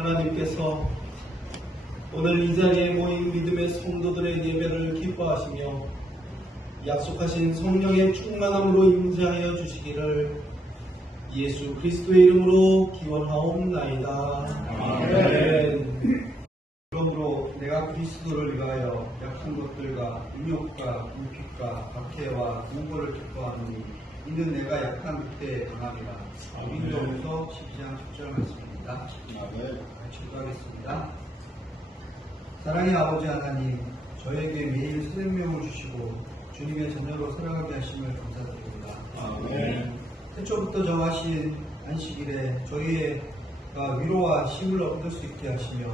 하나님께서 오늘 이 자리에 모인 믿음의 성도들의 예배를 기뻐하시며 약속하신 성령의 충만함으로 임재하여 주시기를 예수 그리스도의 이름으로 기원하옵나이다. 아멘. 그러므로 내가 그리스도를 위하여 약한 것들과 인욕과 궁핍과 박해와 공고를 기뻐하노니 이는 내가 약한 그때의 강함이라. 고린도후서 12장 10절 말씀입니다. 기도하겠습니다. 사랑의 아버지 하나님, 저에게 매일 새 생명을 주시고 주님의 자녀로 살아가게 하심을 감사드립니다. 아멘. 태초부터 정하신 안식일에 저희가 위로와 힘을 얻을 수 있게 하시며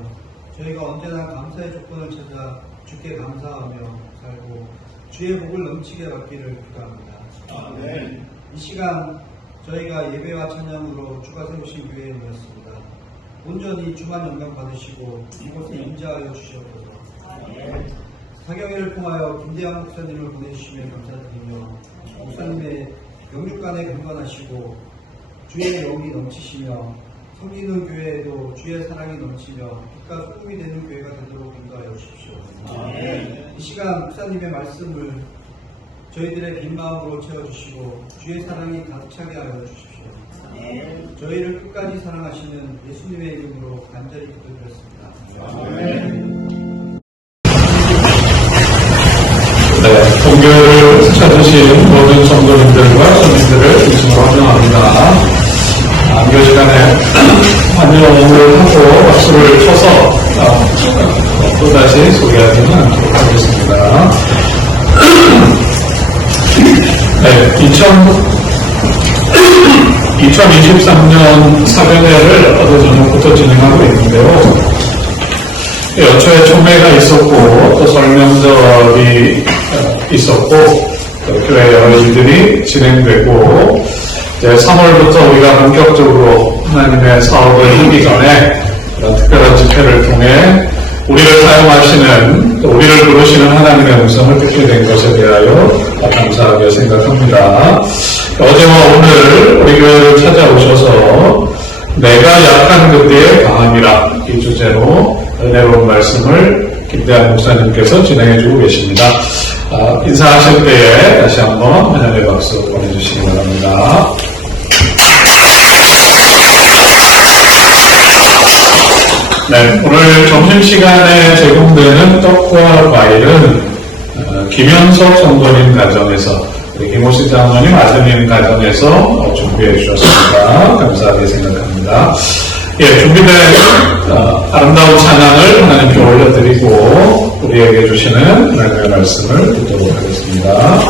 저희가 언제나 감사의 조건을 찾아 주께 감사하며 살고 주의 복을 넘치게 받기를 기도합니다. 아멘. 이 시간 저희가 예배와 찬양으로 주가 세우신 교회에 모였습니다. 온전히 주만 영광 받으시고 이곳에 임재하여 주시옵소서. 아멘. 사경회를 통하여 김대한 목사님을 보내주시며 감사드리며 목사님의 영육간에 건강하시고 주의 영이 넘치시며 섬기는 교회에도 주의 사랑이 넘치며 빛과 소금이 되는 교회가 되도록 인도하여 주십시오. 아멘. 이 시간 목사님의 말씀을 저희들의 빈 마음으로 채워주시고 주의 사랑이 가득 차게 하여 주십시오. 아멘. 저희를 끝까지 사랑하시는 예수님의 이름으로 간절히 기도드렸습니다. 아멘. 네, 종교를 찾으신 모든 성도님들과 손님들을 진심으로 환영합니다. 안교 시간에 환영을 하고 박수를 쳐서 또다시 소개하지는 않도록 하겠습니다. 네, 2023년 사경회를 어제 저녁부터 진행하고 있는데요. 연초에 총회가 있었고 또 설명절이 있었고 교회 여러 일들이 진행되고 이제 3월부터 우리가 본격적으로 하나님의 사업을 하기 전에 특별한 집회를 통해 우리를 사용하시는 또 우리를 부르시는 하나님의 음성을 듣게 된 것에 대하여 감사하게 생각합니다. 어제와 오늘 우리 교회를 찾아오셔서 내가 약한 그때의 강함이라 이 주제로 은혜로운 말씀을 김대한 목사님께서 진행해주고 계십니다. 인사하실 때에 다시 한번 환영의 박수 보내주시기 바랍니다. 네, 오늘 점심시간에 제공되는 떡과 과일은 김현석 성도님 가정에서 우리 김호식 장로님 아드님 가정에서 준비해 주셨습니다. 감사하게 생각합니다. 예, 준비된 아름다운 찬양을 하나님께 올려드리고 우리에게 주시는 하나님의 말씀을 듣도록 하겠습니다.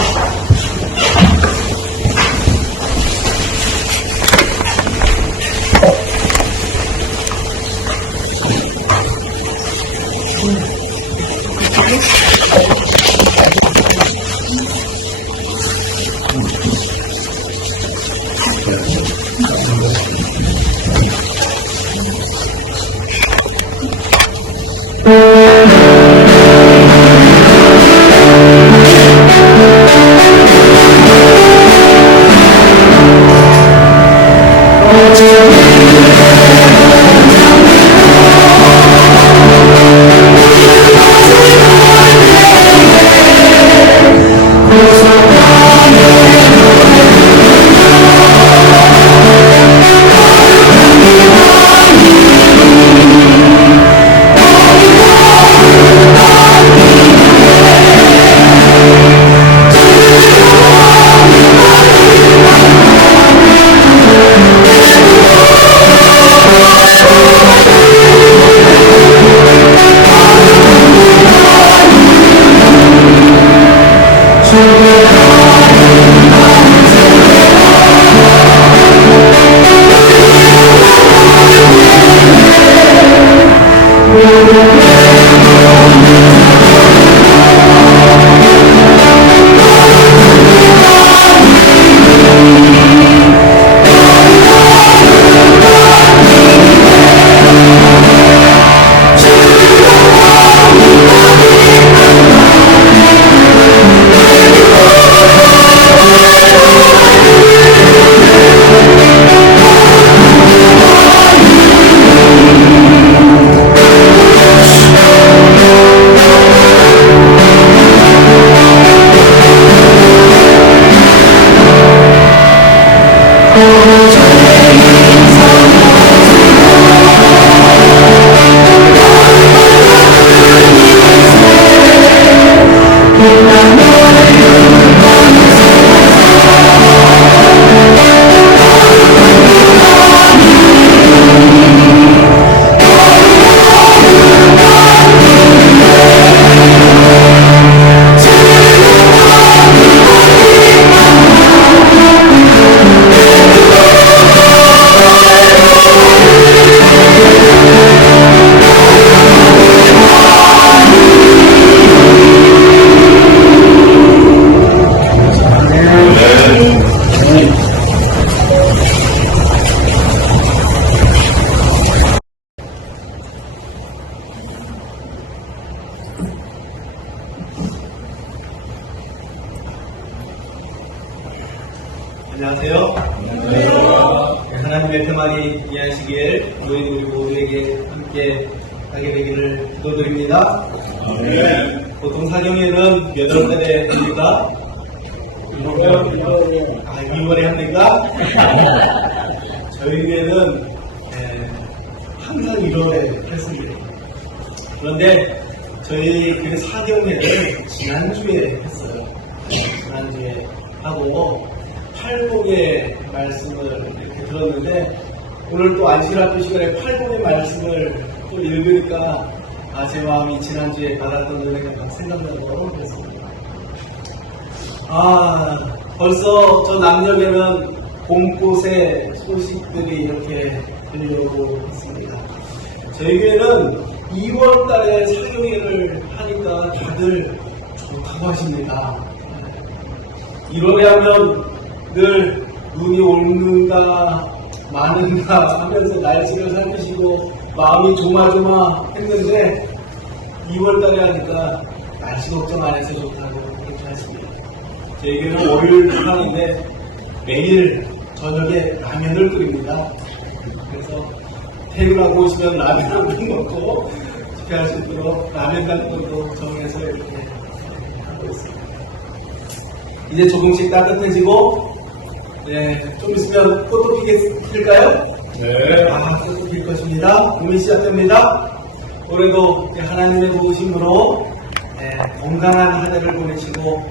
안녕하세요. 안녕하세요. 하나님의 평안이 이해하시길 우리 모두에게 함께 하게 되기를 기도드립니다. 보통 사경에는 몇 월달에 합니까? 2월에 합니까? 저희 교회는 항상 1월에 했습니다. 그런데 저희 교회 사경회를 지난주에 했어요. 지난주에 하고 팔복의 말씀을 이렇게 들었는데 오늘 또 안식일학교 시간에 팔복의 말씀을 또 읽으니까 제 마음이 지난주에 받았던 은혜가 막 생각나고 그랬습니다. 벌써 저 남녘에는 봄꽃의 소식들이 이렇게 들려오고 있습니다. 저희 교회는 2월 달에 사경회를 하니까 다들 좋다고 하십니다. 1월에 하면 늘 눈이 오는가 마는가 하면서 날씨를 살피시고 마음이 조마조마했는데 2월 달에 하니까 날씨 걱정 안 해서 좋다고 그렇게 하십니다. 저희 교회는 월요일 주간인데 매일 저녁에 라면을 끓입니다. 그래서 퇴근하고 오시면 라면 한 번 먹고 식사할 수 있도록 라면 같은 것도 정해서 이렇게 하고 있습니다. 이제 조금씩 따뜻해지고 좀 있으면 꽃도 피겠을까요? 네. 꽃도 필 것입니다. 봄이 시작됩니다. 올해도 하나님의 도우심으로 건강한 한 해를 보내시고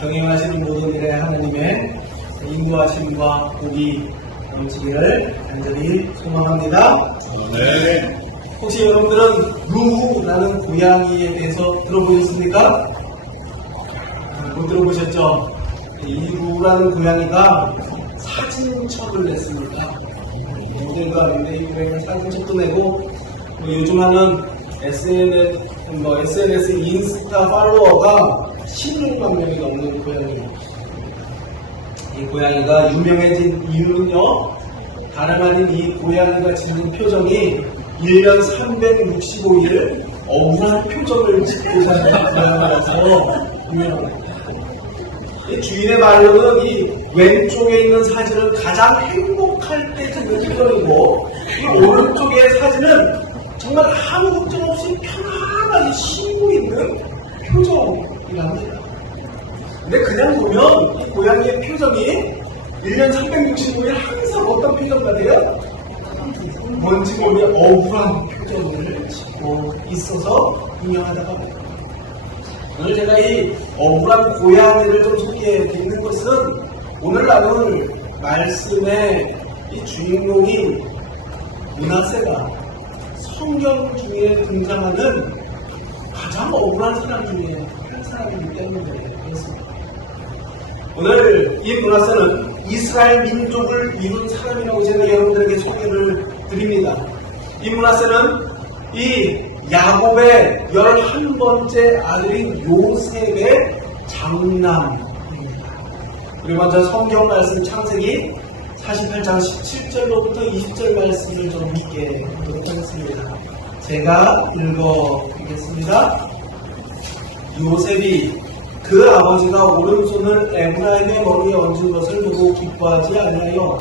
경영하시는 모든 일에 하나님의 인도하심과 복이 넘치기를 간절히 소망합니다. 네. 혹시 여러분들은 루후라는 고양이에 대해서 들어보셨습니까? 못 들어보셨죠? 이 루라는 고양이가 사진첩을 냈습니다. 모델과 이 고양이가 사진첩도 내고 요즘 하는 SNS 인스타 팔로워가 16만 명이 넘는 고양이입니다. 이 고양이가 유명해진 이유는요, 다름 아닌 이 고양이가 짓는 표정이 1년 365일 억울한 표정을 짓고 사는 고양이라서 유명합니다. 이 주인의 말로는 이 왼쪽에 있는 사진은 가장 행복할 때 찍는 표정이고, 이 오른쪽의 사진은 정말 아무 걱정 없이 편안하게 쉬고 있는 표정이랍니다. 근데 그냥 보면 이 고양이의 표정이 1년 365일 항상 어떤 표정 같아요? 뭔지 모르게 억울한 표정을 짓고 있어서 유명하다고 합니다. 오늘 제가 이 억울한 고양이를 좀 소개해 드리는 것은 오늘 나눌 말씀의 이 주인공이 므낫세가 성경 중에 등장하는 가장 억울한 사람 중에 한 사람이기 때문에 그렇습니다. 오늘 이 므낫세는 이스라엘 민족을 이룬 사람이라고 제가 여러분들에게 소개를 드립니다. 이 므낫세는 이 야곱의 11번째 아들인 요셉의 장남입니다. 그리고 먼저 성경 말씀 창세기 48장 17절로부터 20절 말씀을 좀 함께 보도록 하겠습니다. 제가 읽어보겠습니다. 요셉이 그 아버지가 오른손을 에브라임의 머리에 얹은 것을 보고 기뻐하지 아니하여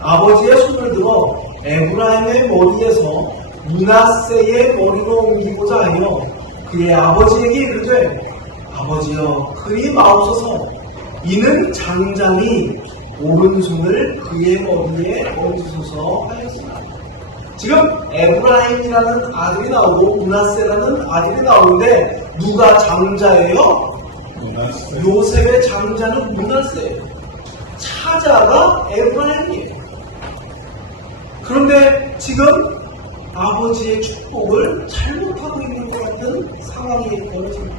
아버지의 손을 들어 에브라임의 머리에서 므낫세의 머리로 옮기고자 하여 그의 아버지에게 이르되 아버지여 그리 마옵소서 이는 장장이 오른손을 그의 머리에 얹으소서 하였습니다. 지금 에브라임이라는 아들이 나오고 므낫세라는 아들이 나오는데 누가 장자예요? 요셉의 장자는 므낫세예요. 차자가 에브라임이에요. 그런데 지금 아버지의 축복을 잘못하고 있는 것 같은 상황이 벌어집니다.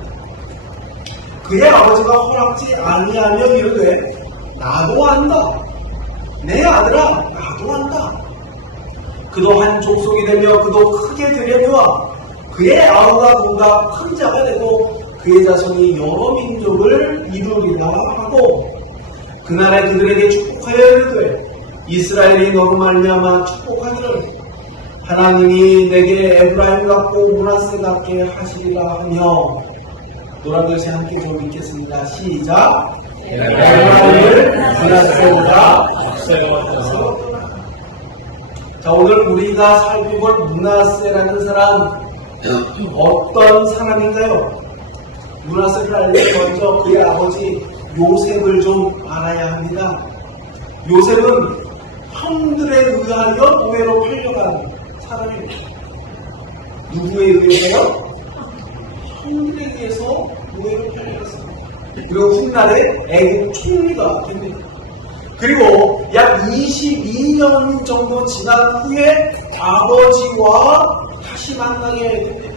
그의 아버지가 허락지 아니하며 이르되 나도 안다. 내 아들아 나도 안다. 그도 한 족속이 되며 그도 크게 되려니와 그의 아우가 보다 큰 자가 되고 그의 자손이 여러 민족을 이루리라 하고 그날에 그들에게 축복하여 이르되 이스라엘이 너로 말미암아 축복하기를 하나님이 내게 에브라임 같고 므낫세 같게 하시리라 하며 노란 글씨 함께 좀 읽겠습니다. 시작. 에브라임을 문하세보다 앞세워서 떠나. 자, 오늘 우리가 살펴볼 문하세라는 사람 어떤 사람인가요? 문하세를 알려면 먼저 그의 아버지 요셉을 좀 알아야 합니다. 요셉은 형들에 의하여 노예로 팔려간 사람입니다. 누구에 의해서요? 형들에 의해서 노예로 팔려갔습니다. 그리고 훗날에 애국 총리가 됩니다. 그리고 약 22년 정도 지난 후에 아버지와 다시 만나게 됩니다.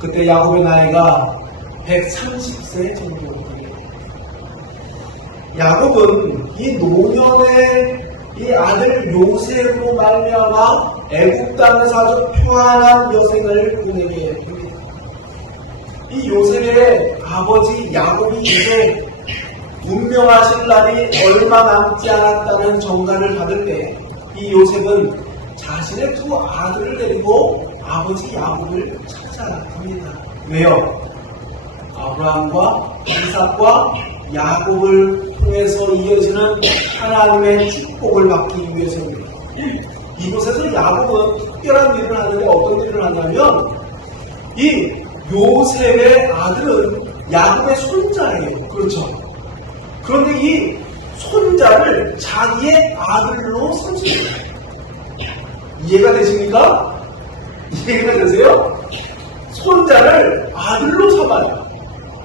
그때 야곱의 나이가 130세 정도 됩니다. 야곱은 이 노년의 이 아들 요셉으로 말미암아 애국 땅에서 아주 평안한 여생을 보내게 됩니다. 이 요셉의 아버지 야곱이 이제 운명하실 날이 얼마 남지 않았다는 정가를 받을 때 이 요셉은 자신의 두 아들을 데리고 아버지 야곱을 찾아갑니다. 왜요? 아브라함과 이삭과 야곱을 통해서 이어지는 하나님의 축복을 받기 위해서입니다. 이곳에서 야곱은 특별한 일을 하는데 어떤 일을 하냐면 이 요셉의 아들은 야곱의 손자예요. 그렇죠? 그런데 이 손자를 자기의 아들로 삼습니다. 이해가 되십니까? 이해가 되세요? 손자를 아들로 삼아요.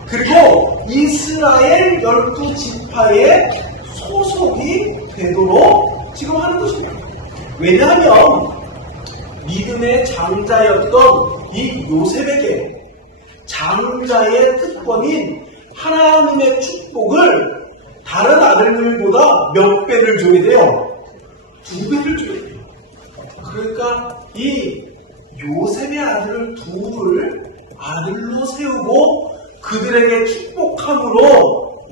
그리고 이스라엘 12지파의 소속이 되도록 지금 하는 것입니다. 왜냐하면 믿음의 장자였던 이 요셉에게 장자의 특권인 하나님의 축복을 다른 아들들보다 몇 배를 줘야 돼요? 2배를 줘야 돼요. 그러니까 이 요셉의 아들을 둘을 아들로 세우고 그들에게 축복함으로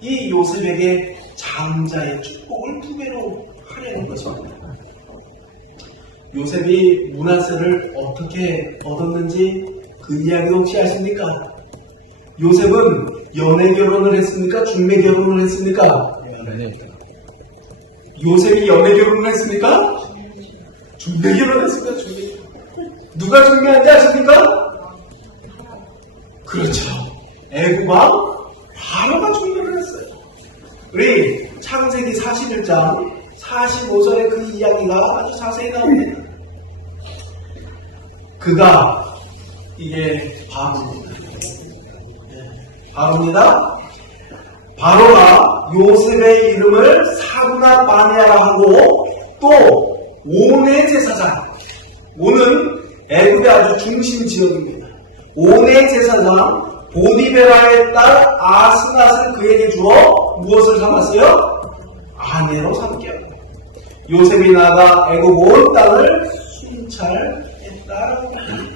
이 요셉에게 장자의 축복을 2배로 하려는 것입니다. 요셉이 므낫세를 어떻게 얻었는지 그 이야기 혹시 아십니까? 요셉은 연애 결혼을 했습니까? 중매 결혼을 했습니까? 요셉이 연애 결혼을 했습니까? 중매 결혼을 했습니까? 중매 결혼. 누가 중매한지 아십니까? 그렇죠. 애굽왕 바로가 중매를 했어요. 우리 창세기 41장 45절에 그 이야기가 아주 자세히 나옵니다. 그가 이게 바로입니다. 바로가 요셉의 이름을 사구나 마네아라 하고 또 온의 제사장, 온은 애굽의 아주 중심 지역입니다. 온의 제사장 보디베라의 딸 아스낫을 그에게 주어 무엇을 삼았어요? 아내로 삼게 합니다. 요셉이 나가 애굽 온 땅을 순찰했다라고 합니다.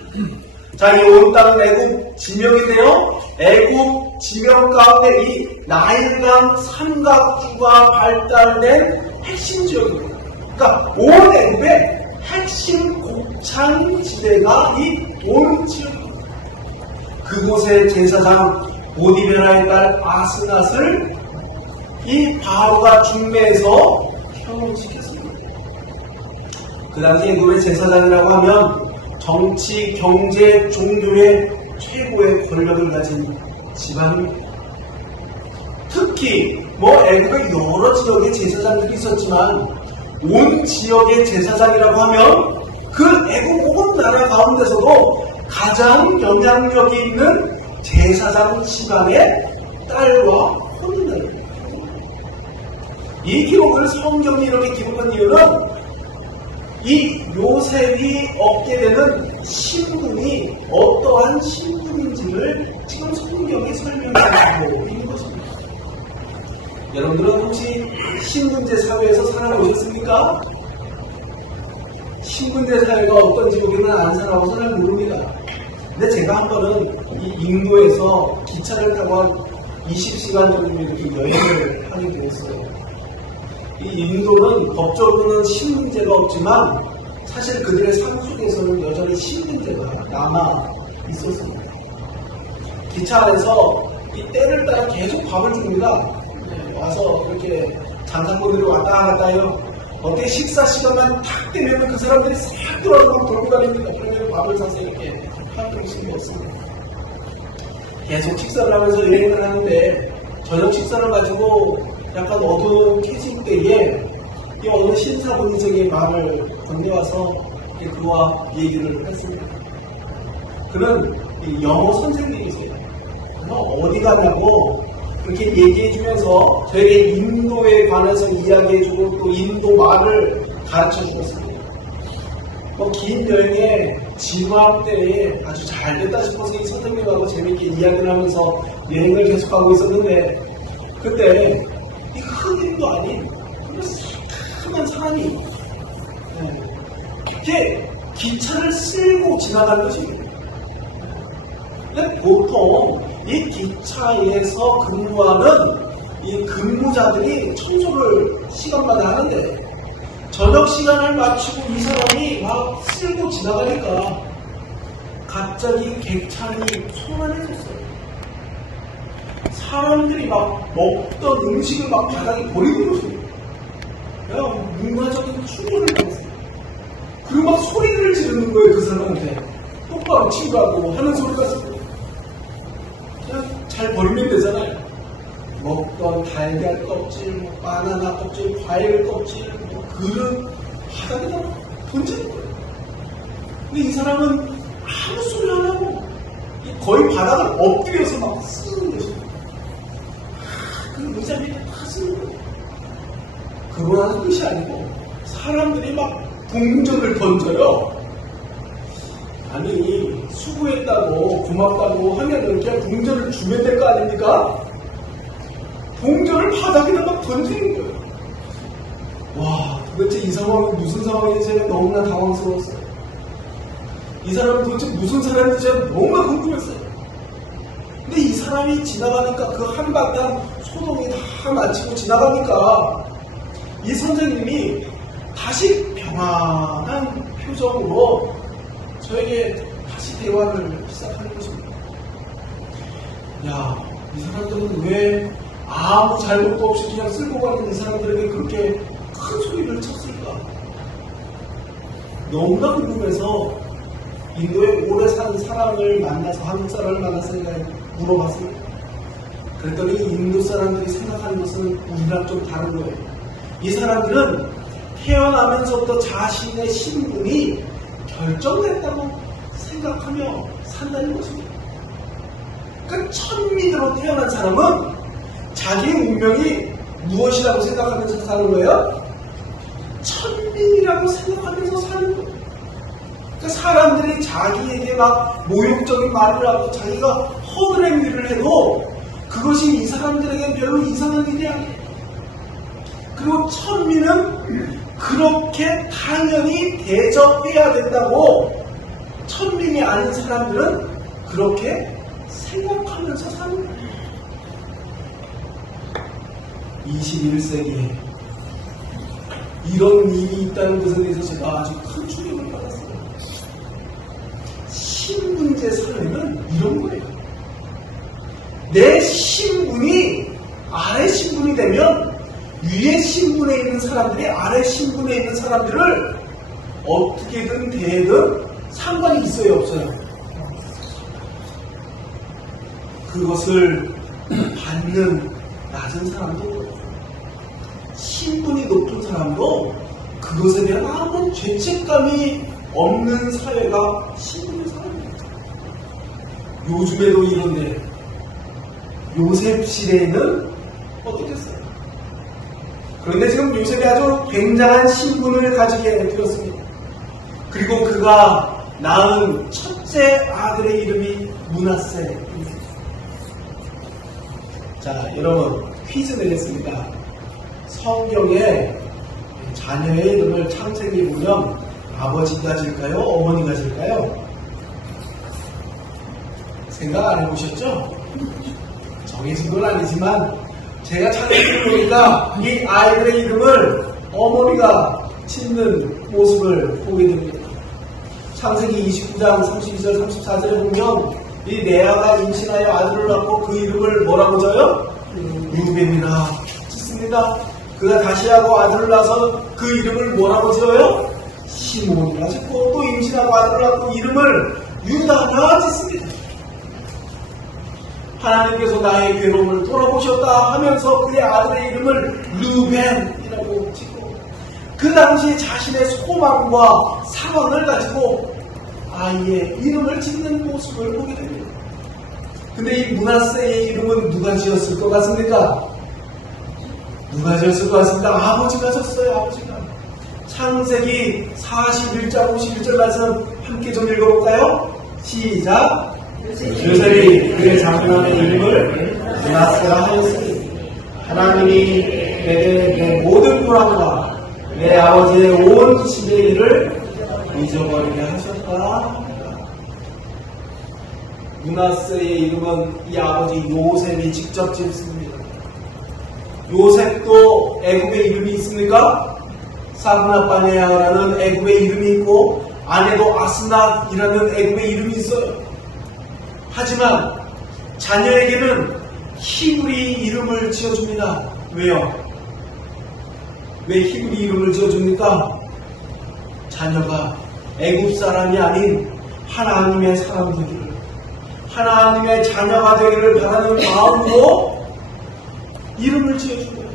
자, 이 온 땅은 애굽 지명인데요. 애굽 지명 가운데 이 나일강 삼각주가 발달된 핵심 지역입니다. 그러니까 온 애굽의 핵심 곡창 지대가 이 온 지역입니다. 그곳의 제사장 보디베라의 딸 아스낫을 이 바로가 중매해서 결혼시켰습니다. 그 당시 애굽의 제사장이라고 하면 정치, 경제, 종교의 최고의 권력을 가진 집안입니다. 특히 애굽의 여러 지역의 제사장들이 있었지만 온 지역의 제사장이라고 하면 그 애굽 온 나라 가운데서도 가장 영향력이 있는 제사장 집안의 딸과 혼인을 이 기록을 성경이 이렇게 기록한 이유는 이 요셉이 얻게 되는 신분이 어떠한 신분인지를 지금 성경이 설명하고 있는 것입니다. 여러분들은 혹시 신분제 사회에서 살아보셨습니까? 신분제 사회가 어떤 지역에는 안 살아서 잘 모릅니다. 근데 제가 한 번은 이 인도에서 기차를 타고 한 20시간 정도 이렇게 여행을 하게 되었어요. 이 인도는 법적으로는 신분제가 없지만 사실 그들의 삶 속에서는 여전히 신분제가 남아 있었습니다. 기차 안에서 이 때를 따라 계속 밥을 줍니다. 와서 이렇게 장사꾼들이 왔다 갔다 해요. 어떻게 식사 시간만 탁 되면 그 사람들이 싹 들어와서 돌고 다닙니다. 그러면 밥을 사서 이렇게 한 그릇씩 먹습니다. 계속 식사를 하면서 여행을 하는데 저녁 식사를 가지고 약간 어두워진 때에 이 어느 신사분이 저기 말을 건네와서 그와 얘기를 했습니다. 그는 영어 선생님이세요. 어디 가냐고 그렇게 얘기해주면서 저에게 인도에 관해서 이야기해주고 또 인도 말을 가르쳐주었습니다. 긴 여행에 진화 때에 아주 잘 됐다 싶어서 이 선생님하고 재밌게 이야기를 하면서 여행을 계속하고 있었는데 그때 이 흑인도 아닌 큰 사람이 이렇게 기차를 쓸고 지나가는 것입니다. 근데 보통 이 기차에서 근무하는 이 근무자들이 청소를 시간마다 하는데 저녁 시간을 마치고 이 사람이 막 쓸고 지나가니까 갑자기 객차이 소란해졌어요. 사람들이 막 먹던 음식을 막 바닥에 버리는 것입니다. 그냥 문화적인 충격을 받았어요. 그리고 막 소리를 지르는 거예요. 그 사람한테 똑바로 치우라고 하는 소리가 있어요. 그냥 잘 버리면 되잖아요. 먹던 달걀 껍질, 뭐 바나나 껍질, 과일 껍질, 뭐 그릇 바닥에다 던지는 거예요. 근데 이 사람은 아무 소리 안 하고 거의 바닥을 엎드려서 막 쓰는 것입니다. 그 의자 밑에 다 쓰는 거예요. 그러한 뜻이 아니고 사람들이 막 동전을 던져요. 아니 수고했다고 고맙다고 하면은 그냥 동전을 주면 될 거 아닙니까? 동전을 바닥에다 막 던지는 거예요. 와, 도대체 이 상황이 무슨 상황인지 제가 너무나 당황스러웠어요. 이 사람은 도대체 무슨 사람인지 제가 너무나 궁금했어요. 근데 이 사람이 지나가니까 그 한바탕 소동이 다 마치고 지나가니까 이 선생님이 다시 평안한 표정으로 저에게 다시 대화를 시작하는 것입니다. 야, 이 사람들은 왜 아무 잘못도 없이 그냥 쓸고 가는 이 사람들에게 그렇게 큰 소리를 쳤을까? 너무나 궁금해서 인도에 오래 사는 사람을 만나서 한국 사람을 만나서 제가 물어봤습니다. 그랬더니 인도 사람들이 생각하는 것은 우리랑 좀 다른 거예요. 이 사람들은 태어나면서부터 자신의 신분이 결정됐다고 생각하며 산다는 것입니다. 그러니까 천민으로 태어난 사람은 자기의 운명이 무엇이라고 생각하면서 사는 거예요? 천민이라고 생각하면서 사는 거예요. 그러니까 사람들이 자기에게 막 모욕적인 말을 하고 자기가 허드렛 일을 해도 그것이 이 사람들에게 별로 이상한 일이 아니에요. 그리고 천민은 그렇게 당연히 대접해야 된다고 천민이 아닌 사람들은 그렇게 생각하면서 사는 거예요. 21세기에 이런 일이 있다는 것에 대해서 제가 아주 큰 충격을 받았어요. 신분제 사회는 이런 거예요. 내 신분이 아래 신분이 되면 위에 신분에 있는 사람들이 아래 신분에 있는 사람들을 어떻게든 대든 상관이 있어요, 없어요? 그것을 받는 낮은 사람도 신분이 높은 사람도 그것에 대한 아무런 죄책감이 없는 사회가 신분의 사회입니다. 요즘에도 이런데 요셉 시대에는 어떻겠어요? 그런데 지금 요셉이 아주 굉장한 신분을 가지게 되었습니다. 그리고 그가 낳은 첫째 아들의 이름이 므낫세입니다. 자, 여러분 퀴즈 내겠습니다. 성경에 자녀의 이름을 창세기 보면 아버지가 질까요? 어머니가 질까요? 생각 안 해보셨죠? 정해진 건 아니지만 제가 창세기를 보니까 이 아이들의 이름을 어머니가 짓는 모습을 보게 됩니다. 창세기 29장 32절 34절에 보면 이 레아가 임신하여 아들을 낳고 그 이름을 뭐라고 져요? 루벤이라 짓습니다. 그가 다시 하고 아들을 낳아서 그 이름을 뭐라고 지어요? 시몬이라 짓고 또 임신하고 아들을 낳고 이름을 유다라 짓습니다. 하나님께서 나의 괴로움을 돌아보셨다 하면서 그의 아들의 이름을 루벤이라고 짓고 그 당시 자신의 소망과 상황을 가지고 아이의 이름을 짓는 모습을 보게 됩니다. 근데 이 므낫세의 이름은 누가 지었을 것 같습니까? 누가 지었을 것 같습니다. 아버지가 졌어요. 아버지가. 창세기 41장 51절 말씀 함께 좀 읽어볼까요? 시작. 요셉이 그의 장남의 이름을 므낫세라 하였으니 하나님이 내게 내 모든 고난과 내 아버지의 온 집의 일을 잊어버리게 하셨다. 므낫세의 이름은 이 아버지 요셉이 직접 지었습니다. 요셉도 애굽의 이름이 있습니까? 사브나빠네아라는 애굽의 이름이 있고 아내도 아스낫이라는 애굽의 이름이 있어요. 하지만 자녀에게는 히브리 이름을 지어줍니다. 왜요? 왜 히브리 이름을 지어줍니까? 자녀가 애굽 사람이 아닌 하나님의 사람 되기를, 하나님의 자녀가 되기를 바라는 마음으로 이름을 지어줍니다.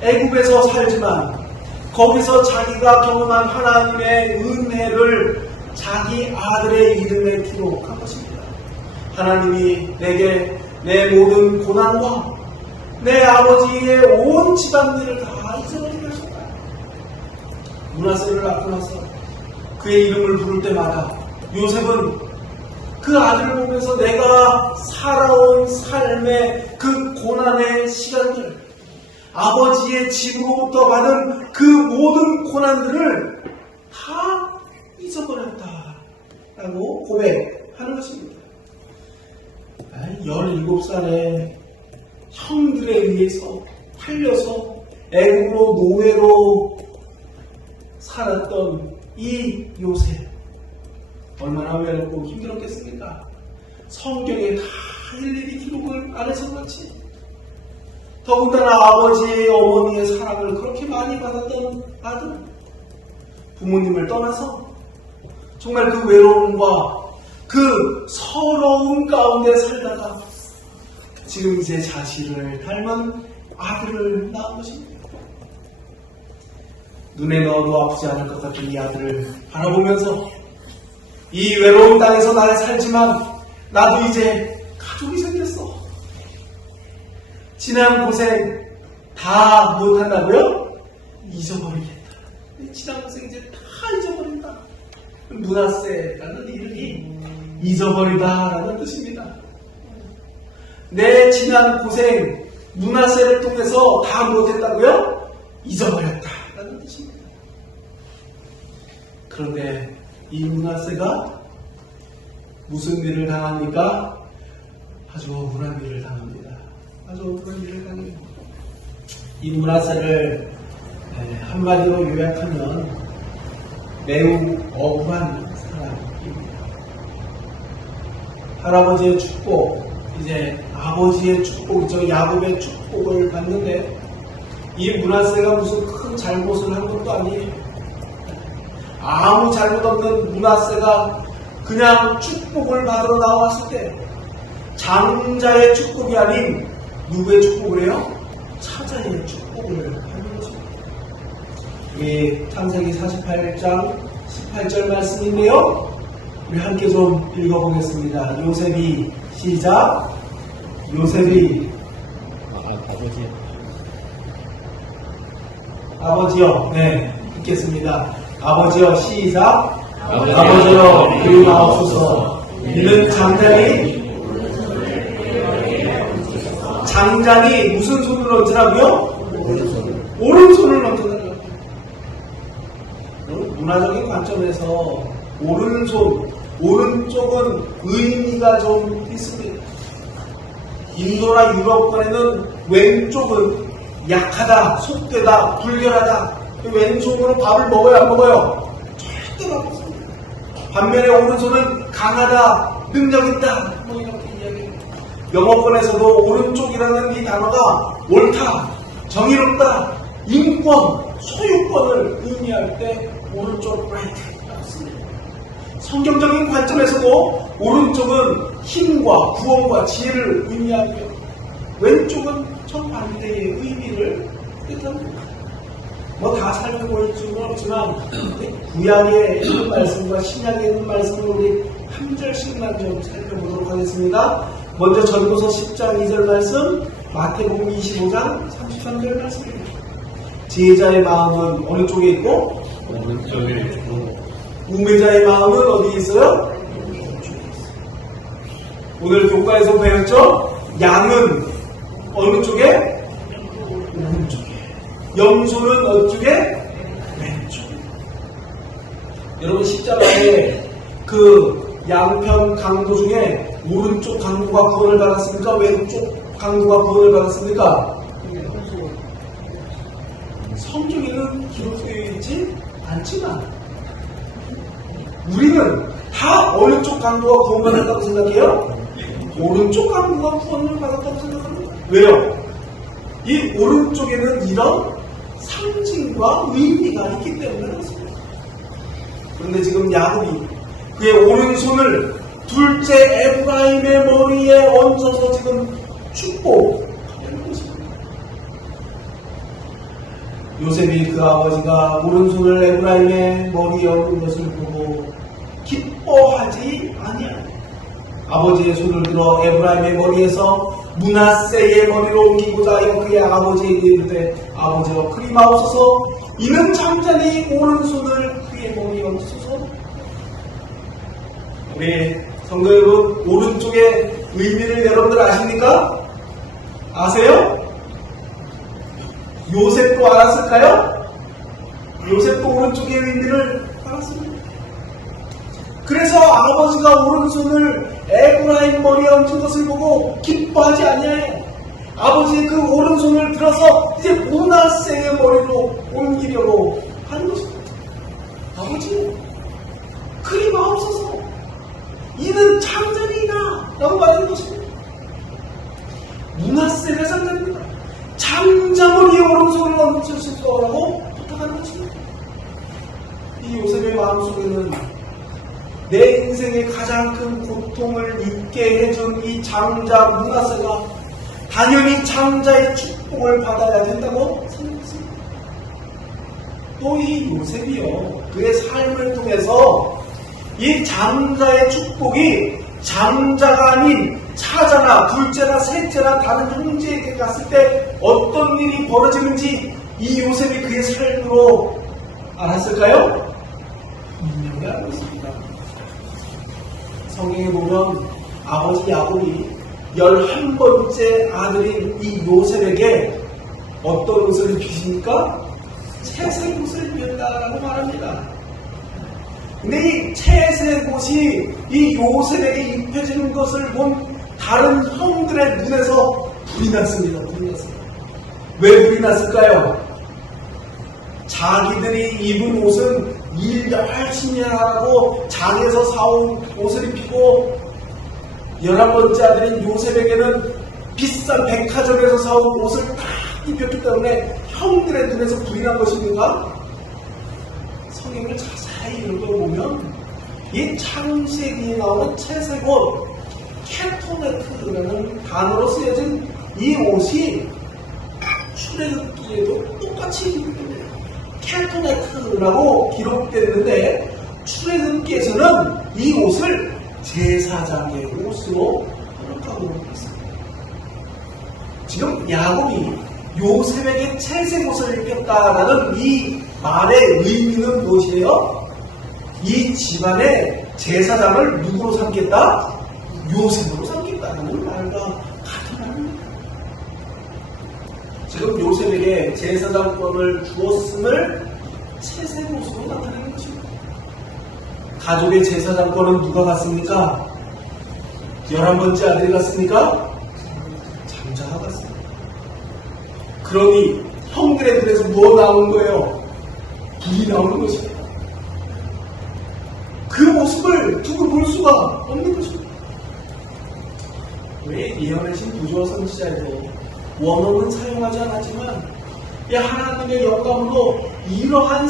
애굽에서 살지만 거기서 자기가 경험한 하나님의 은혜를 자기 아들의 이름에 기록한 것입니다. 하나님이 내게 내 모든 고난과 내 아버지의 온 집안일을 다 잊어버리게 하셨다. 므낫세를 낳고 나서 그의 이름을 부를 때마다 요셉은 그 아들을 보면서 내가 살아온 삶의 그 고난의 시간들, 아버지의 집으로부터 받은 그 모든 고난들을 다 잊어버렸다라고 고백하는 것입니다. 17살의 형들에 의해서 팔려서 애굽으로 노예로 살았던 이 요셉, 얼마나 외롭고 힘들었겠습니까? 성경에 다 일일이 기록을 안 해서 그렇지. 더군다나 아버지의 어머니의 사랑을 그렇게 많이 받았던 아들, 부모님을 떠나서 정말 그 외로움과 그 서러움 가운데 살다가 지금 이제 자신을 닮은 아들을 낳은 것입니다. 눈에 넣어도 아프지 않을 것 같은 이 아들을 바라보면서 이 외로운 땅에서 나를 살지만 나도 이제 가족이 생겼어. 지난 고생 다 못한다고요? 잊어버리겠다. 지난 고생 이제 다 잊어버린다. 므낫세라는 이름이 잊어버리다라는 뜻입니다. 내 지난 고생 므낫세를 통해서 다 못했다고요? 잊어버렸다라는 뜻입니다. 그런데 이 므낫세가 무슨 일을 당합니까? 아주 억울한 일을 당합니다. 아주 억울한 일을 당합니다. 이 므낫세를 한마디로 요약하면 매우 억울한 사람입니다. 할아버지의 축복, 이제 아버지의 축복이죠. 야곱의 축복을 받는데 이 므낫세가 무슨 큰 잘못을 한 것도 아니에요. 아무 잘못 없는 므낫세가 그냥 축복을 받으러 나왔을 때 장자의 축복이 아닌 누구의 축복을 해요? 차자의 축복을 하는 것입니다. 이게 창세기 48장 18절 말씀인데요. 우리 함께 좀 읽어보겠습니다. 요셉이 시작. 요셉이 아버지요. 네, 읽겠습니다. 아버지요 시작. 아버지요 그리하옵소서. 이는 장장이 무슨 손을 얹으라고요? 오른손을 얹으라고요. 문화적인 관점에서 오른쪽은 의미가 좀 있습니다. 인도나 유럽권에는 왼쪽은 약하다, 속되다, 불결하다. 왼손으로 밥을 먹어요, 안 먹어요? 절대 안 먹습니다. 반면에 오른손은 강하다, 능력 있다. 뭐 이렇게 이야기합니다. 영어권에서도 오른쪽이라는 이 단어가 옳다, 정의롭다, 인권, 소유권을 의미할 때 오른쪽 right라고 씁니다. 성경적인 관점에서도 오른쪽은 힘과 구원과 지혜를 의미하며 왼쪽은 정반대의 의미를 뜻합니다. 뭐 다 살펴볼 수는 없지만 구약에 있는 말씀과 신약에 있는 말씀을 우리 한 절씩만 좀 살펴보도록 하겠습니다. 먼저 전도서 10장 2절 말씀, 마태복음 25장 33절 말씀입니다. 지혜자의 마음은 어느 쪽에 있고 오른쪽에 있고 우매자의 마음은 어디에 있어요? 오른쪽에 있어요. 오늘 교과에서 배웠죠? 양은 어느 쪽에? 오른쪽에. 염소는 어쪽에? 왼쪽에. 여러분 십자가에 그 양편 강도 중에 오른쪽 강도가 구원을 받았습니까? 왼쪽 강도가 구원을 받았습니까? 성경에는 기록되어 있지 않지만 우리는 다 어느 쪽 강도가 구원받았다고 생각해요? 오른쪽 강도가 구원을 받았다고 생각합니다. 왜요? 이 오른쪽에는 이런 상징과 의미가 있기 때문에 그렇습니다. 그런데 지금 야곱이 그의 오른손을 둘째 에브라임의 머리에 얹어서 지금 축복하는 것입니다. 요셉이 그 아버지가 오른손을 에브라임의 머리에 얹은 것을 보고 기뻐하지 아니하니 아버지의 손을 들어 에브라임의 머리에서 므낫세의 머리로 옮기고자 하여 그의 아버지에게 이르되 아버지여 그리 마옵소서 이는 잠자니 오른손을 그의 머리에 얹으소서. 우리 성도 여러분, 오른쪽의 의미를 여러분들 아십니까? 아세요? 요셉도 알았을까요? 요셉도 오른쪽의 의미를 알았습니다. 그래서 아버지가 오른손을 에브라임 머리에 얹은 것을 보고 기뻐하지 아니하여 아버지의 그 오른손을 들어서 이제 므낫세의 머리로 옮기려고 하는 것입니다. 아버지, 그리 마옵소서. 이는 장자니이다 라고 말하는 것입니다. 므낫세가 장자입니다. 장자머리에 오른손을 얹으소서라고 부탁하는 것입니다. 이 요셉의 마음속에는 내 인생의 가장 큰 고통을 잊게 해준 이 장자 므낫세가 당연히 장자의 축복을 받아야 된다고 생각했습니다. 또 이 요셉이요, 그의 삶을 통해서 이 장자의 축복이 장자가 아닌 차자나 둘째나 셋째나 다른 형제에게 갔을 때 어떤 일이 벌어지는지 이 요셉이 그의 삶으로 알았을까요? 분명히 알고 있습니다. 성경에 보면 아버지 야곱이 11번째 아들인 이 요셉에게 어떤 옷을 입히십니까? 채색 옷을 입혔다라고 말합니다. 근데 이 채색 옷이 이 요셉에게 입혀지는 것을 본 다른 형들의 눈에서 불이 났습니다. 불이 났습니다. 왜 불이 났을까요? 자기들이 입은 옷은 일 열심히 하라고 장에서 사온 옷을 입히고 11번째 아들인 요셉에게는 비싼 백화점에서 사온 옷을 다 입혔기 때문에 형들의 눈에서 불이 난 것입니까? 성경을 자세히 읽어보면 이 창세기에 나오는 채색옷 캐토네트라는 단어로 쓰여진 이 옷이 출애굽기에도 똑같이 캐토네트라고 기록되는데 출애굽기에서는 이 옷을 제사장의 옷으로 기록하고 있습니다. 지금 야곱이 요셉에게 채색 옷을 입혔다라는 이 말의 의미는 무엇이에요? 이 집안의 제사장을 누구로 삼겠다? 요셉으로 삼겠다는 말과 같은 말입니다. 지금 요셉에게 제사장권을 주었음을 채색 옷으로 나타내는 것입니다. 가족의 제사장권은 누가 갔습니까? 11번째 아들이 갔습니까? 장자가 갔습니다. 그러니 형들의 눈에서 뭐 나오는 거예요? 불이 나오는 것입니다. 그 모습을 두고 볼 수가 없는 것입니다. 왜 예언하신 구조 선지자에도 원어는 사용하지 않았지만 이 하나님의 영감으로 이러한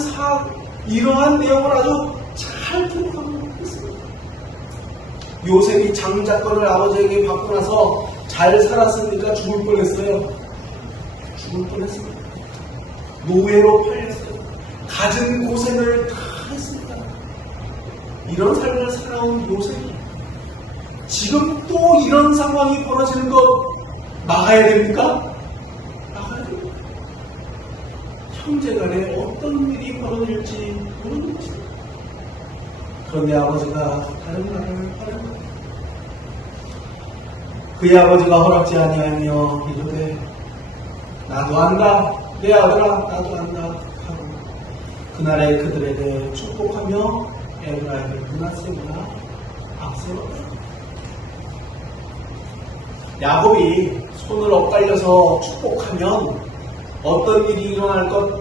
내용을 아주 잘 기록하고 있습니다. 요셉이 장자권을 아버지에게 받고 나서 잘 살았으니까 죽을 뻔했어요. 죽을 뻔했습니다. 노예로 팔렸어요. 갖은 고생을 다 했습니다. 이런 삶을 살아온 요셉이 지금 또 이런 상황이 벌어지는 것 막아야 됩니까? 막아야 됩니다. 형제간에 어떤 일이 벌어질지 모르는 것입니다. 그런데 아버지가 다른 말을 하는 거예요. 그의 아버지가 허락지 아니하며 이르되 나도 안다 내 아들아 나도 안다 하고 그날에 그들에게 축복하며 에브라임을 므낫세가 앞세웠다. 야곱이 손을 엇갈려서 축복하면 어떤 일이 일어날 것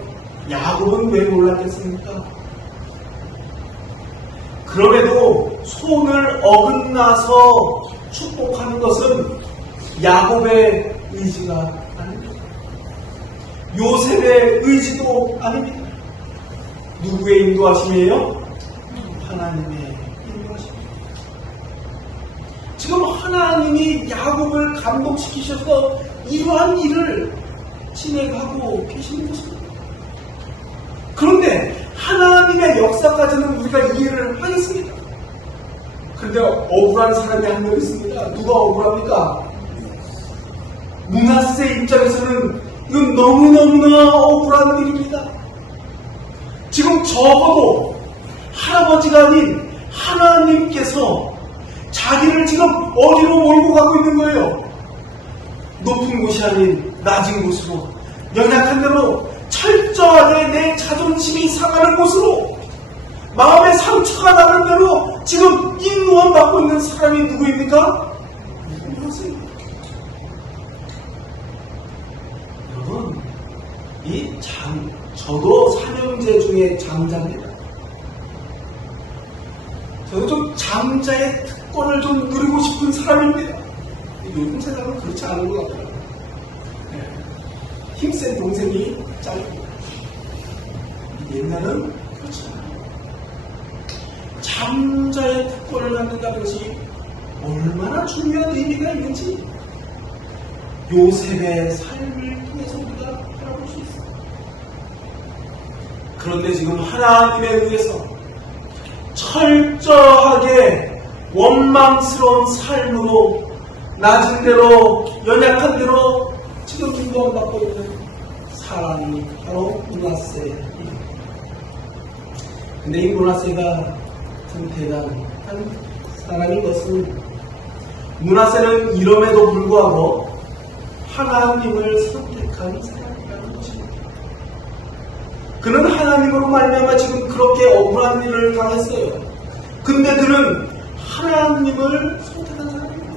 야곱은 왜 몰랐겠습니까? 그럼에도 손을 어긋나서 축복하는 것은 야곱의 의지가 아닙니다. 요셉의 의지도 아닙니다. 누구의 인도하심이에요? 하나님의 인도하심입니다. 지금 하나님이 야곱을 감동시키셔서 이러한 일을 진행하고 계시는 것입니다. 그런데 하나님의 역사까지는 우리가 이해를 하겠습니다. 그런데 억울한 사람이 한 명 있습니다. 누가 억울합니까? 므낫세 입장에서는 이건 너무너무나 억울한 일입니다. 지금 적어도 할아버지가 아닌 하나님께서 자기를 지금 어디로 몰고 가고 있는 거예요? 높은 곳이 아닌 낮은 곳으로, 연약한 대로 철저하게 내 자존심이 상하는 곳으로, 마음의 상처가 나는 대로 지금 인도함 받고 있는 사람이 누구입니까? 여러분, 저도 삼형제 중에 장자입니다. 저도 좀 장자의 특권을 좀 누리고 싶은 사람입니다. 요즘 세상은 그렇지 않은 것 같아요. 힘센 동생이 짧고 옛날은 그렇지 않아요. 장자의 특권을 갖는다는 것이 얼마나 중요한 의미가 있는지 요셉의 삶을 통해서 우리가 알아볼 수 있어요. 그런데 지금 하나님에 의해서 철저하게 원망스러운 삶으로 낮은 대로 연약한 대로 지금 인도받고 있는 사람이 바로 므낫세입니다. 근데 이 므낫세가 좀 대단한 사람인 것은 므낫세는 이름에도 불구하고 하나님을 선택한 사람이라는 것입니다. 그는 하나님으로 말미암아 지금 그렇게 억울한 일을 당했어요. 근데 그는 하나님을 선택한 사람입니다.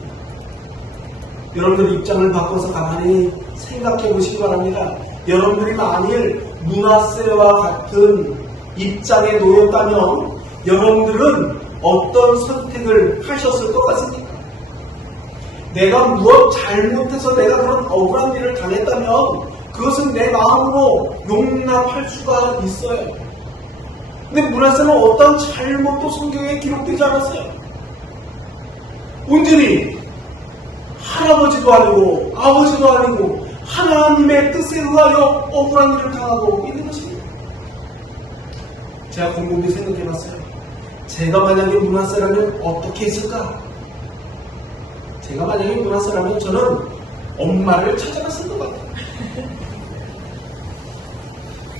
여러분들 입장을 바꿔서 가만히 생각해 보시기 바랍니다. 여러분들이 만일 므낫세와 같은 입장에 놓였다면 여러분들은 어떤 선택을 하셨을 것 같습니까? 내가 무엇 잘못해서 내가 그런 억울한 일을 당했다면 그것은 내 마음으로 용납할 수가 있어요. 근데 므낫세는 어떤 잘못도 성경에 기록되지 않았어요. 온전히 할아버지도 아니고 아버지도 아니고 하나님의 뜻에 의하여 억울한 일을 당하고 있는 것입니다. 제가 곰곰이 생각해봤어요. 제가 만약에 므낫세라면 어떻게 했을까? 제가 만약에 므낫세라면 저는 엄마를 찾아갔을 것 같아요.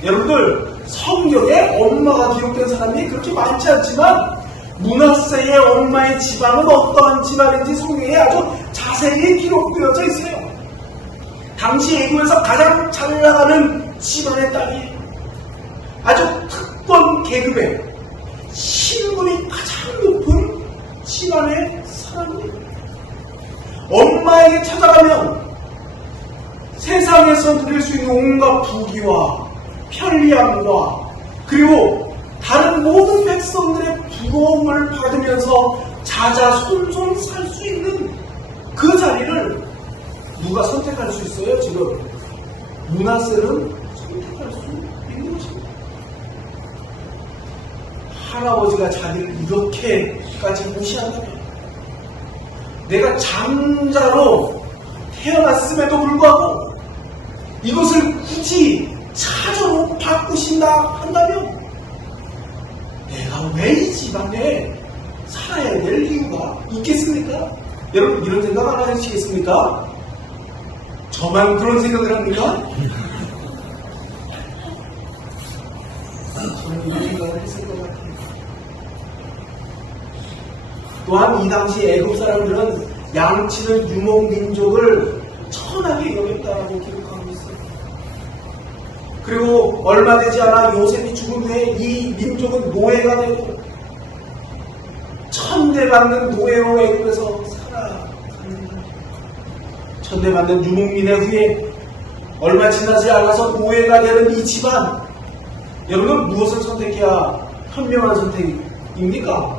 여러분들 성경에 엄마가 기록된 사람이 그렇게 많지 않지만 므낫세의 엄마의 집안은 어떠한 집안인지 성경에 아주 자세히 기록되어져 있어요. 당시 애국에서 가장 잘 나가는 집안의 딸이 아주 특권 계급의 신분이 가장 높은 집안의 사람입니다. 엄마에게 찾아가면 세상에서 누릴 수 있는 온갖 부귀와 편리함과 그리고 다른 모든 백성들의 부러움을 받으면서 자자손손 살 수 있는 그 자리를 누가 선택할 수 있어요? 지금 므낫세는 선택할 수 있는 것입니다. 할아버지가 자기를 이렇게까지 무시한다면, 내가 장자로 태어났음에도 불구하고 이것을 굳이 차저로 바꾸신다 한다면 내가 왜 이 집안에 살아야 될 이유가 있겠습니까? 여러분 이런 생각 안 하시겠습니까? 저만 그런 생각을 합니까? 저는 이런 생각을 했을 것 같아요. 또한 이 당시 애굽 사람들은 양치는 유목민족을 천하게 여겼다고 기록하고 있어요. 그리고 얼마 되지 않아 요셉이 죽은 후에 이 민족은 노예가 되고 천대받는 노예로 애굽에서 살아갑니다. 천대받는 유목민의 후에 얼마 지나지 않아서 노예가 되는 이 집안, 여러분 무엇을 선택해야 현명한 선택입니까?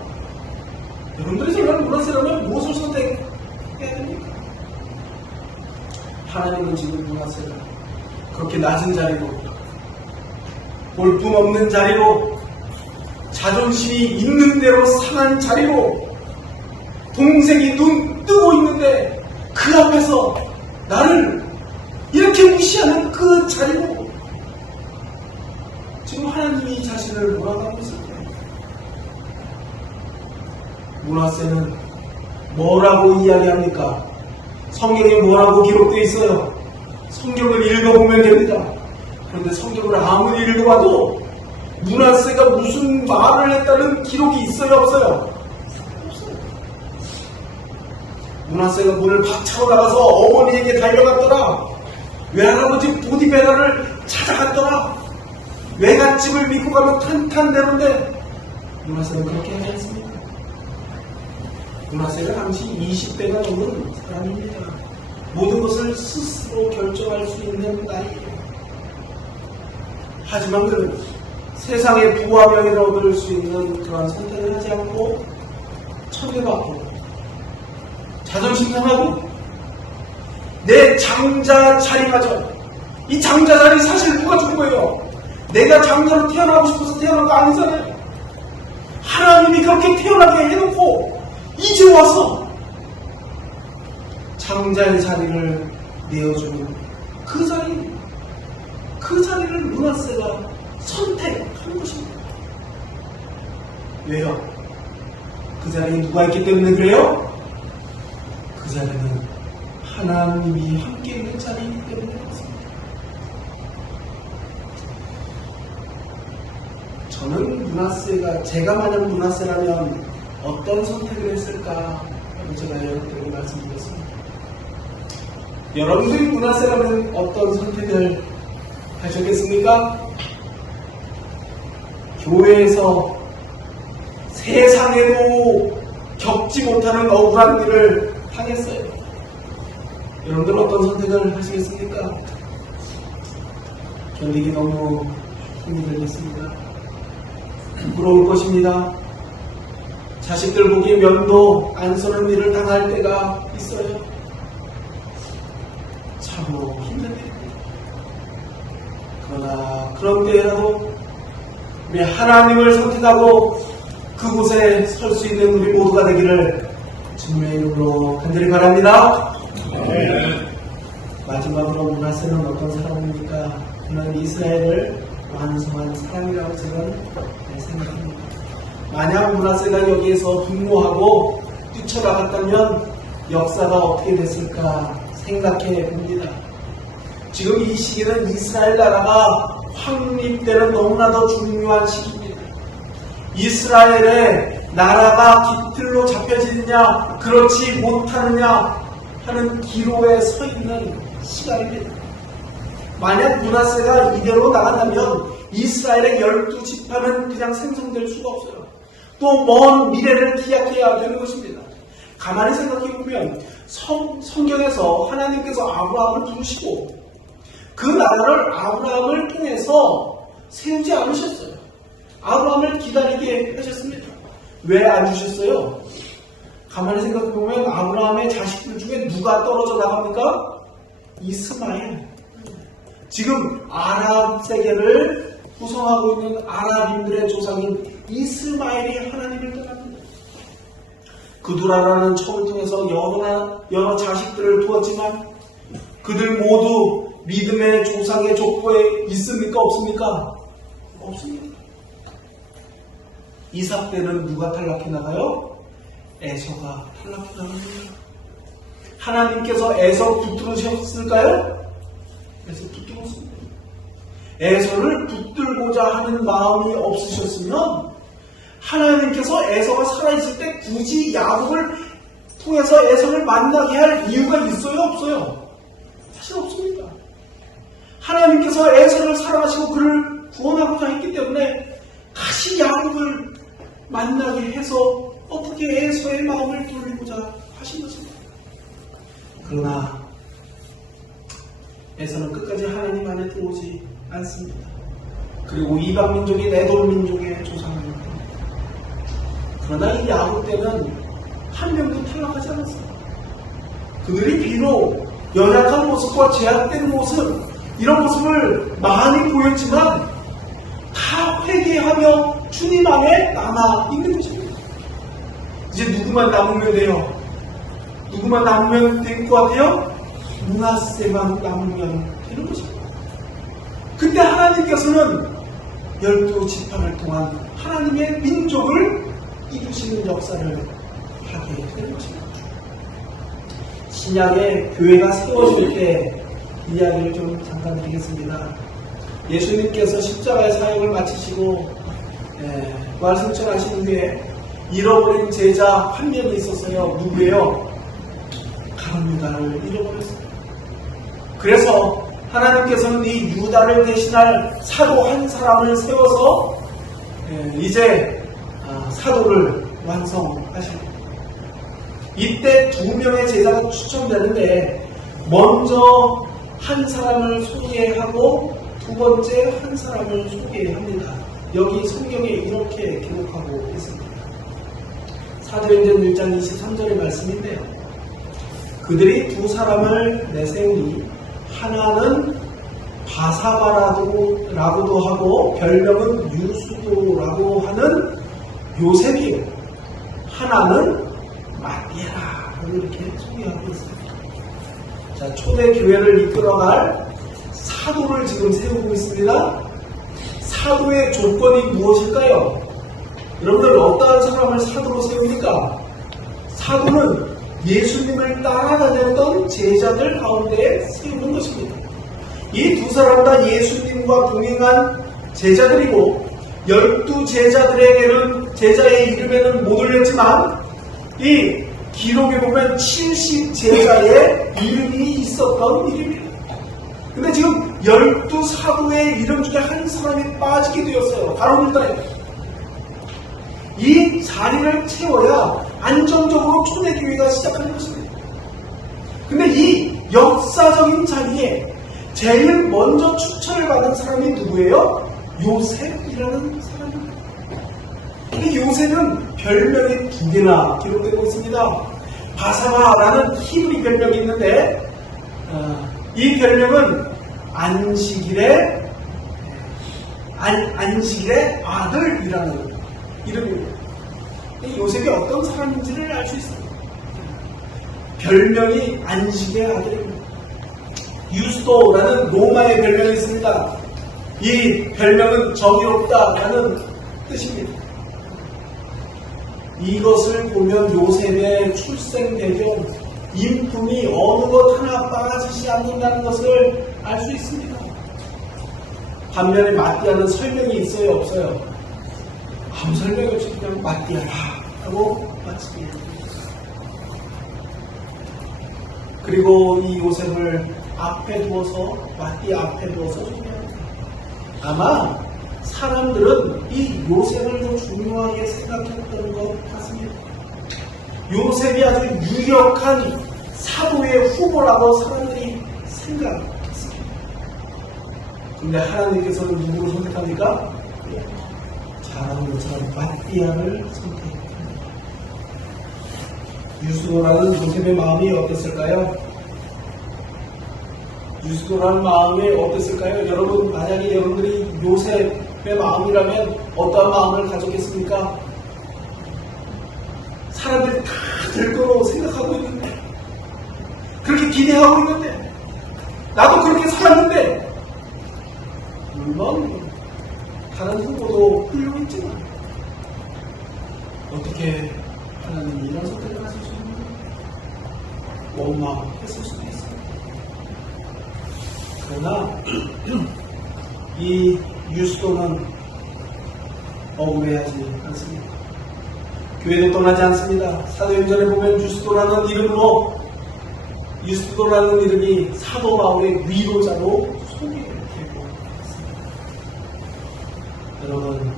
여러분들이 생각하는 므낫세라면 무엇을 선택해야 됩니까? 하나님은 지금 므낫세를 그렇게 낮은 자리로, 볼품없는 자리로, 자존심이 있는 대로 상한 자리로, 동생이 눈 뜨고 있는데 그 앞에서 나를 이렇게 무시하는 그 자리로 지금 하나님이 자신을 몰아가고 있습니다. 므낫세는 뭐라고 이야기합니까? 성경에 뭐라고 기록되어 있어요? 성경을 읽어보면 됩니다. 그런데 성경을 아무리 읽어봐도 므낫세가 무슨 말을 했다는 기록이 있어요? 없어요? 없어요. 므낫세가 문을 박차고 나가서 어머니에게 달려갔더라. 외할아버지 보디베라를 찾아갔더라. 외갓집을 믿고 가면 탄탄대로인데 므낫세는 그렇게 하지 않습니다. 므낫세가 당시 20대가 넘은 사람입니다. 모든 것을 스스로 결정할 수 있는 나이예요. 하지만 그는 세상의 부와 명예를 얻을 수 있는 그러한 선택을 하지 않고 천대받고 자존심 상하고 내 장자 자리마저, 이 장자 자리 사실 누가 준 거예요? 내가 장자로 태어나고 싶어서 태어난 거 아니잖아요. 하나님이 그렇게 태어나게 해놓고 이제 와서 장자의 자리를 내어주는 그 자리를 므낫세가 선택한 것입니다. 왜요? 그 자리에 누가 있기 때문에 그래요? 그 자리는 하나님이 함께 있는 자리이기 때문에 그렇습니다. 저는 므낫세가, 제가 만약 므낫세라면 어떤 선택을 했을까 하고 제가 여러분들에게 말씀드렸습니다. 여러분들이 므낫세라면 어떤 선택을 하셨겠습니까? 교회에서 세상에도 겪지 못하는 억울한 일을 당했어요. 여러분들은 어떤 선택을 하시겠습니까? 견디기 너무 힘이 들겠습니다. 부러울 것입니다. 자식들 보기에 면도 안 서는 일을 당할 때가 있어요. 참으로 힘든 일입니다. 그러나 그런 때라도 우리 하나님을 선택하고 그곳에 설 수 있는 우리 모두가 되기를 주님의 이름으로 간절히 바랍니다. 마지막으로 므낫세는 어떤 사람입니까? 그는 이스라엘을 완성한 사람이라고 저는 생각합니다. 만약 므낫세가 여기에서 분노하고 뛰쳐나갔다면 역사가 어떻게 됐을까 생각해 봅니다. 지금 이 시기는 이스라엘 나라가 확립되는 너무나도 중요한 시기입니다. 이스라엘의 나라가 깃들로 잡혀지느냐 그렇지 못하느냐 하는 기로에 서 있는 시간입니다. 만약 므낫세가 이대로 나간다면 이스라엘의 12지파는 그냥 생성될 수가 없어요. 또 먼 미래를 기약해야 되는 것입니다. 가만히 생각해보면 성경에서 하나님께서 아브라함을 부르시고 그 나라를 아브라함을 통해서 세우지 않으셨어요. 아브라함을 기다리게 하셨습니다. 왜 안 주셨어요? 가만히 생각해보면 아브라함의 자식들 중에 누가 떨어져 나갑니까? 이스마엘. 지금 아랍 세계를 구성하고 있는 아랍인들의 조상인 이스마엘이 하나님을 떠납니다. 그두라라는 척을 통해서 여러 자식들을 두었지만 그들 모두 믿음의 조상의 족보에 있습니까? 없습니까? 없습니다. 이삭 때는 누가 탈락해 나가요? 에서가 탈락해 나갑니다. 하나님께서 에서 붙들으셨을까요? 에서 붙들었습니다. 에서를 붙들고자 하는 마음이 없으셨으면 하나님께서 에서가 살아있을 때 굳이 야곱을 통해서 에서를 만나게 할 이유가 있어요? 없어요? 사실 없습니다. 하나님께서 에서를 사랑하시고 그를 구원하고자 했기 때문에 다시 야곱을 만나게 해서 어떻게 에서의 마음을 돌리고자 하신 것입니다. 그러나 에서는 끝까지 하나님 안에 들어오지 않습니다. 그리고 이방민족인 에돔민족의 조상입니다. 그러나 이 야곱 때는 한 명도 탈락하지 않았습니다. 그들이 비록 연약한 모습과 제약된 모습, 이런 모습을 많이 보였지만 다 회개하며 주님 안에 남아 있는 것입니다. 이제 누구만 남으면 돼요? 누구만 남으면 될 것 같아요? 므낫세만 남으면 되는 것입니다. 그때 하나님께서는 12지파를 통한 하나님의 민족을 이루시는 역사를 하게 되는 것입니다. 신약의 교회가 세워질 때 이야기를 좀 잠깐 드리겠습니다. 예수님께서 십자가의 사역을 마치시고 부활승천하신 후에 잃어버린 제자 한 명이 있었어요. 누구예요? 가룟 유다를 잃어버렸어요. 그래서 하나님께서는 이 유다를 대신할 사도 한 사람을 세워서 이제 사도를 완성하십니다. 이때 2명의 제자가 추천되는데 먼저 한 사람을 소개하고 두 번째 한 사람을 소개합니다. 여기 성경에 이렇게 기록하고 있습니다. 사도행전 1장 23절의 말씀인데요. 그들이 두 사람을 내세우니 하나는 바사바라고도 하고 별명은 유수도라고 하는 요셉이요. 하나는 마띠아라고 이렇게 소개하고 있습니다. 자, 초대 교회를 이끌어갈 사도를 지금 세우고 있습니다. 사도의 조건이 무엇일까요? 여러분들 어떠한 사람을 사도로 세웁니까? 사도는 예수님을 따라다녔던 제자들 가운데 세우는 것입니다. 이 두 사람 다 예수님과 동행한 제자들이고 12제자들에게는 제자의 이름에는 못 올렸지만 이 기록에 보면 70제자의 이름이 있었던 이름입니다. 근데 지금 12사도의 이름 중에 한 사람이 빠지게 되었어요. 바로 유다예요. 이 자리를 채워야 안정적으로 초대교회가 시작하는 것입니다. 근데 이 역사적인 자리에 제일 먼저 추천을 받은 사람이 누구예요? 요셉이라는 사람입니다. 이 요셉은 별명이 2개나 기록되고 있습니다. 바사바라는 히브리 별명이 있는데 이 별명은 안식일의 아들이라는 이름입니다. 이 요셉이 어떤 사람인지를 알 수 있습니다. 별명이 안식의 아들입니다. 유스도라는 로마의 별명이 있습니다. 이 별명은 정의롭다라는 뜻입니다. 이것을 보면 요셉의 출생 배경, 인품이 어느 것 하나 빠지지 않는다는 것을 알 수 있습니다. 반면에 마띠아는 설명이 있어요, 없어요? 아무 설명이 없이 그냥 마띠아라 하고 마칩니다. 그리고 이 요셉을 앞에 두어서 마띠아 앞에 두어서 소개합니다. 아마 사람들은 이 요셉을 더 중요하게 생각했던 것 같습니다. 요셉이 아주 유력한 사도의 후보라고 사람들이 생각했습니다. 근데 하나님께서는 누구를 선택합니까? 잘하는 것처럼 마띠아를 선택합니다. 유스도라는 요셉의 마음이 어땠을까요? 유스도라는 마음이 어땠을까요? 여러분, 만약에 여러분들이 요셉의 마음이라면 어떠한 마음을 가졌겠습니까? 사람들이 다 될 거로 생각하고 있는데, 그렇게 기대하고 있는데, 나도 그렇게 살았는데, 물론 다른 후보도 훌륭했지만 어떻게 하나님이 이런 선택을 하실 수 있는가? 원망했을 수도 있어요. 그러나 이 유스도는 억울해하지 않습니다. 교회도 떠나지 않습니다. 사도행전에 보면 유스도라는 이름이 사도 바울의 위로자로 소개되고 있습니다. 여러분,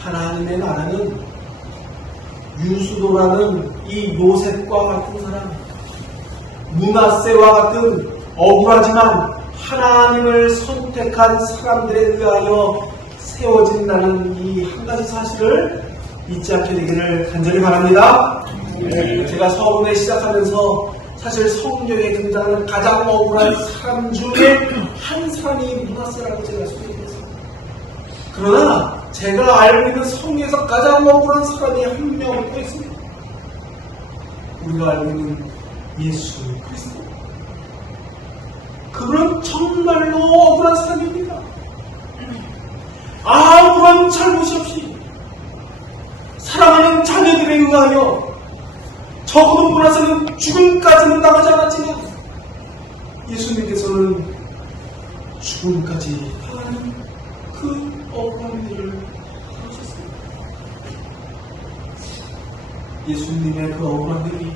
하나님의 나라는 유스도라는 이 요셉과 같은 사람, 므낫세와 같은 억울하지만 하나님을 선택한 사람들에 의하여 세워진다는 이 한 가지 사실을 잊지 않게 되기를 간절히 바랍니다. 제가 서론에 시작하면서 사실 성경에 등장하는 가장 억울한 사람 중에 한 사람이 므낫세라고 제가 소개했습니다. 그러나 제가 알고 있는 성경에서 가장 억울한 사람이 한 명 더 있습니다. 우리가 알고 있는 예수 그리스도. 그는 정말로 억울한 사람입니다. 아무런 잘못이 없이 사랑하는 자녀들에 의하여 적어도 므낫세는 죽음까지는 당하지 않았지만 예수님께서는 죽음까지 당하는 그 억울한 일을 하셨습니다. 예수님의 그 억울한 일이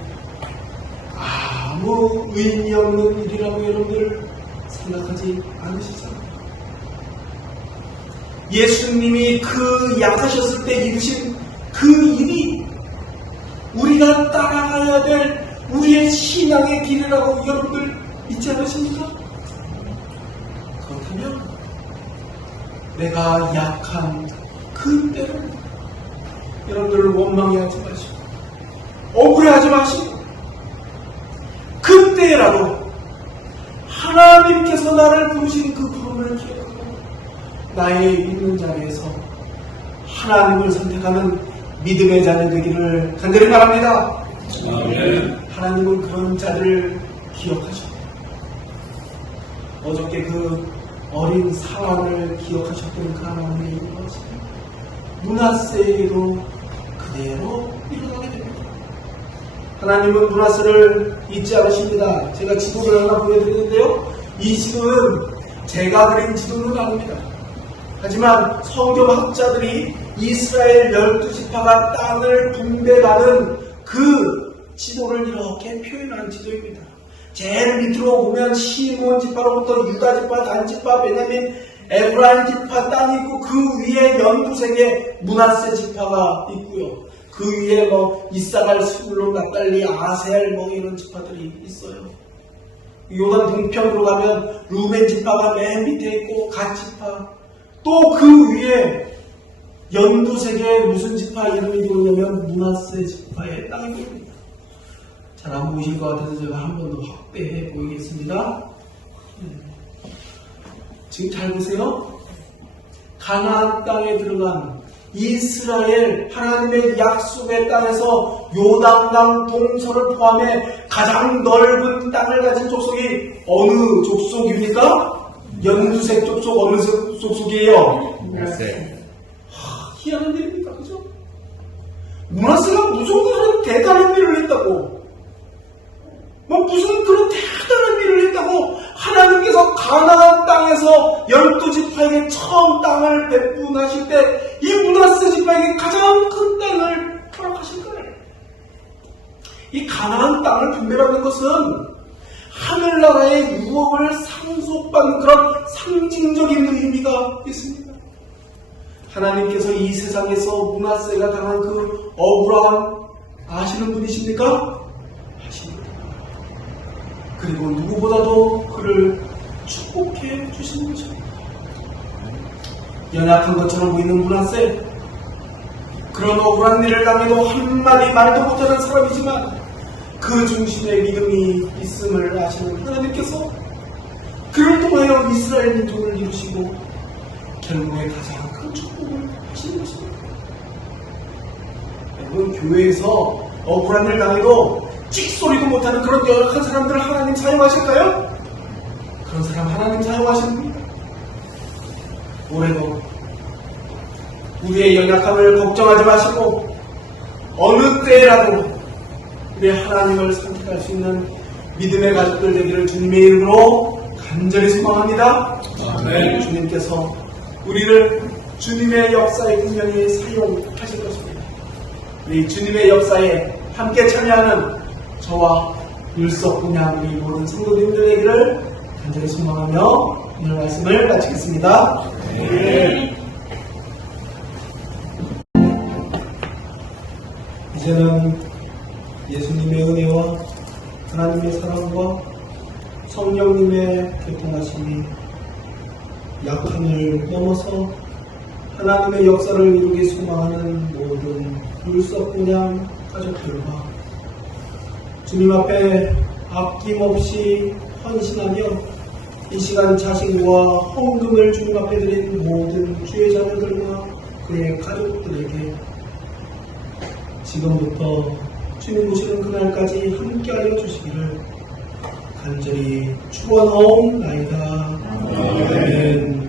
아무 의미 없는 일이라고 여러분들 생각하지 않으시잖아요. 예수님이 그 약하셨을 때 이루신 그 일이 우리가 따라가야 될 우리의 신앙의 길이라고 여러분들 믿지 않으십니까? 그렇다면 내가 약한 그때를 여러분들 원망해하지 마시고 억울해하지 마시고 그때라도 하나님께서 나를 부르신 그 부름을 기억하고 나의 있는 자리에서 하나님을 선택하는 믿음의 자녀 되기를 간절히 바랍니다. 하나님은 그런 자를 기억하셨고 어저께 그 어린 사람을 기억하셨던 그 하나님의 이것이 므낫세에게도 그대로 일어나게 됩니다. 하나님은 므낫세를 잊지 않으십니다. 제가 지도를 하나 보여드리는데요. 이 지도는 제가 그린 지도는 아닙니다. 하지만 성경학자들이 이스라엘 12지파가 땅을 분배받은 그 지도를 이렇게 표현한 지도입니다. 제일 밑으로 보면 시몬 지파로부터 유다 지파, 단 지파, 베냐민, 에브라임 지파 땅이 있고 그 위에 12색의 므낫세 지파가 있고요. 그 위에 이사갈, 스불론, 납달리, 아셀 이런 지파들이 있어요. 요단 동편으로 가면 루벤 지파가 맨 밑에 있고 갓 지파, 또 그 위에 12색의 무슨 지파 이름이 보이냐면 므낫세 지파의 땅이 보입니다. 잘 안 보이실 것 같아서 제가 한 번 더 확대해 보이겠습니다. 지금 잘 보세요. 가나안 땅에 들어간 이스라엘 하나님의 약속의 땅에서 요단강 동서를 포함해 가장 넓은 땅을 가진 족속이 어느 족속입니까? 연두색 족속 어느 족속이에요? 희한한 일입니다. 그죠? 므낫세가 무슨 그런 대단한 일을 했다고 무슨 그런 대단한 일을 했다고 하나님께서 가나안 땅에서 12지파에게 처음 땅을 배분하실 때 이 므낫세 지파에게 가장 큰 땅을 허락하실 거예요. 이 가나안 땅을 분배받는 것은 하늘나라의 유업을 상속받는 그런 상징적인 의미가 있습니다. 하나님께서 이 세상에서 므낫세가 당한 그 억울함 아시는 분이십니까? 아십니다. 그리고 누구보다도 그를 축복해 주시는 것입니다. 연약한 것처럼 보이는 므낫세, 그런 억울한 일을 당해도 한마디 말도 못하는 사람이지만 그 중심에 믿음이 있음을 아시는 하나님께서 그를 통하여 이스라엘 민족을 이루시고 결국에 가장 큰 축복을 하시는 것입니다. 여러분, 교회에서 억울한 일 당해도 찍소리도 못하는 그런 열악한 사람들을 하나님 사용하실까요? 그런 사람 하나님 사용하십니다. 올해도 우리의 연약함을 걱정하지 마시고 어느 때라도 우리의 하나님을 선택할 수 있는 믿음의 가족들 되기를 주님의 이름으로 간절히 소망합니다. 아멘. 주님께서 우리를 주님의 역사에 분명히 사용하실 것입니다. 우리 주님의 역사에 함께 참여하는 저와 율석군양 우리 모든 성도님들 되기를 간절히 소망하며 오늘 말씀을 마치겠습니다. 이제는 예수님의 은혜와 하나님의 사랑과 성령님의 교통하심이 약함을 넘어서 하나님의 역사를 이루기 소망하는 모든 율석군양 가족들과 주님 앞에 아낌없이 헌신하며 이 시간 자신과 헌금을 주님 앞에 드린 모든 주의 자녀들과 그의 가족들에게 지금부터 주님 오시는 그날까지 함께하여 주시기를 간절히 축원하옵나이다. 아멘.